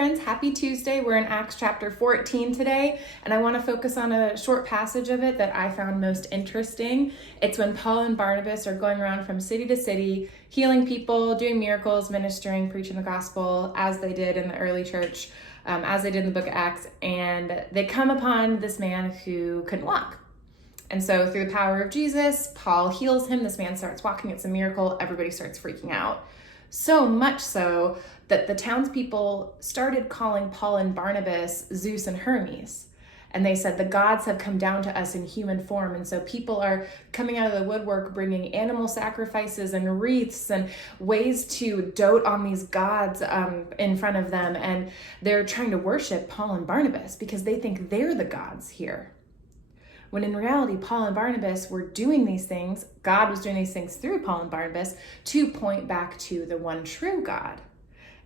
friends, happy Tuesday. We're in Acts chapter 14 today, and I want to focus on a short passage of it that I found most interesting. It's when Paul and Barnabas are going around from city to city, healing people, doing miracles, ministering, preaching the gospel, as they did in the early church, as they did in the book of Acts, and they come upon this man who couldn't walk. And so through the power of Jesus, Paul heals him. This man starts walking. It's a miracle. Everybody starts freaking out. So much so that the townspeople started calling Paul and Barnabas Zeus and Hermes. And they said, the gods have come down to us in human form. And so people are coming out of the woodwork, bringing animal sacrifices and wreaths and ways to dote on these gods in front of them. And they're trying to worship Paul and Barnabas because they think they're the gods here. When in reality, Paul and Barnabas were doing these things, God was doing these things through Paul and Barnabas to point back to the one true God.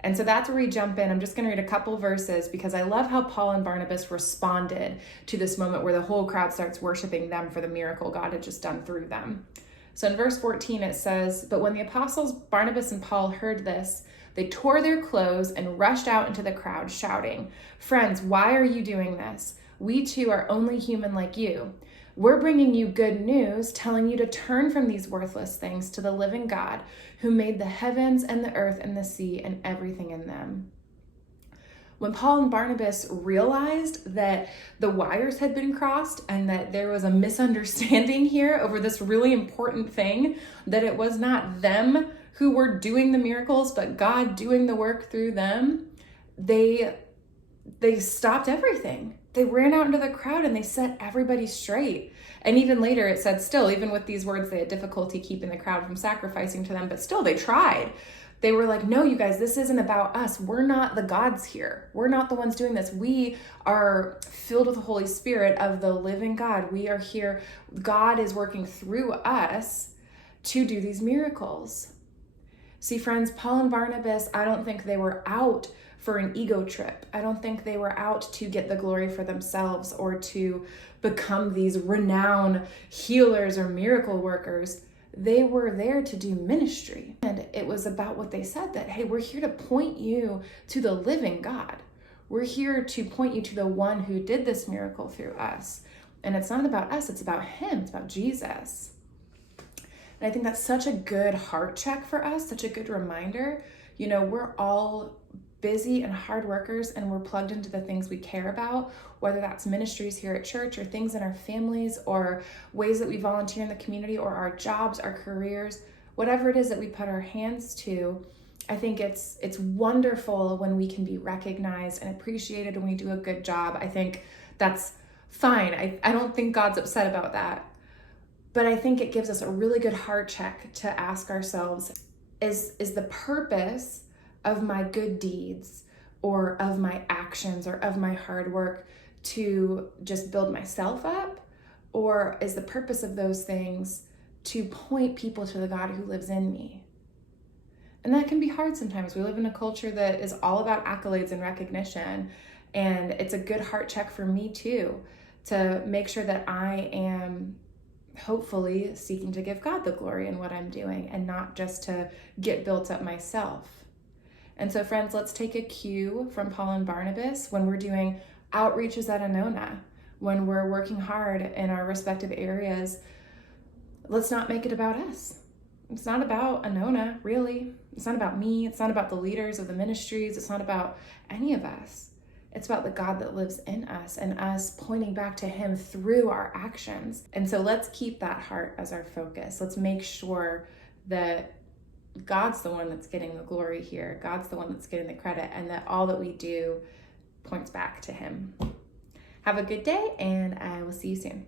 And so that's where we jump in. I'm just going to read a couple verses because I love how Paul and Barnabas responded to this moment where the whole crowd starts worshiping them for the miracle God had just done through them. So in verse 14, it says, "But when the apostles Barnabas and Paul heard this, they tore their clothes and rushed out into the crowd shouting, 'Friends, why are you doing this? We too are only human like you. We're bringing you good news, telling you to turn from these worthless things to the living God who made the heavens and the earth and the sea and everything in them.'" When Paul and Barnabas realized that the wires had been crossed and that there was a misunderstanding here over this really important thing, that it was not them who were doing the miracles, but God doing the work through them, they stopped everything. They ran out into the crowd and they set everybody straight. And even later it said still, even with these words, they had difficulty keeping the crowd from sacrificing to them, but still they tried. They were like, "No, you guys, this isn't about us. We're not the gods here. We're not the ones doing this. We are filled with the Holy Spirit of the living God. We are here. God is working through us to do these miracles." See, friends, Paul and Barnabas, I don't think they were out for an ego trip. I don't think they were out to get the glory for themselves or to become these renowned healers or miracle workers. They were there to do ministry. And it was about what they said, that, hey, we're here to point you to the living God. We're here to point you to the one who did this miracle through us. And it's not about us, it's about him, it's about Jesus. And I think that's such a good heart check for us, such a good reminder. You know, we're all busy and hard workers, and we're plugged into the things we care about, whether that's ministries here at church or things in our families or ways that we volunteer in the community or our jobs, our careers, whatever it is that we put our hands to. I think it's wonderful when we can be recognized and appreciated when we do a good job. I think that's fine. I don't think God's upset about that. But I think it gives us a really good heart check to ask ourselves, is the purpose of my good deeds or of my actions or of my hard work to just build myself up? Or is the purpose of those things to point people to the God who lives in me? And that can be hard sometimes. We live in a culture that is all about accolades and recognition. And it's a good heart check for me too, to make sure that I am hopefully seeking to give God the glory in what I'm doing and not just to get built up myself. And so friends, let's take a cue from Paul and Barnabas when we're doing outreaches at Anona, when we're working hard in our respective areas. Let's not make it about us. It's not about Anona, really. It's not about me. It's not about the leaders of the ministries. It's not about any of us. It's about the God that lives in us and us pointing back to him through our actions. And so let's keep that heart as our focus. Let's make sure that God's the one that's getting the glory here. God's the one that's getting the credit, and that all that we do points back to him. Have a good day, and I will see you soon.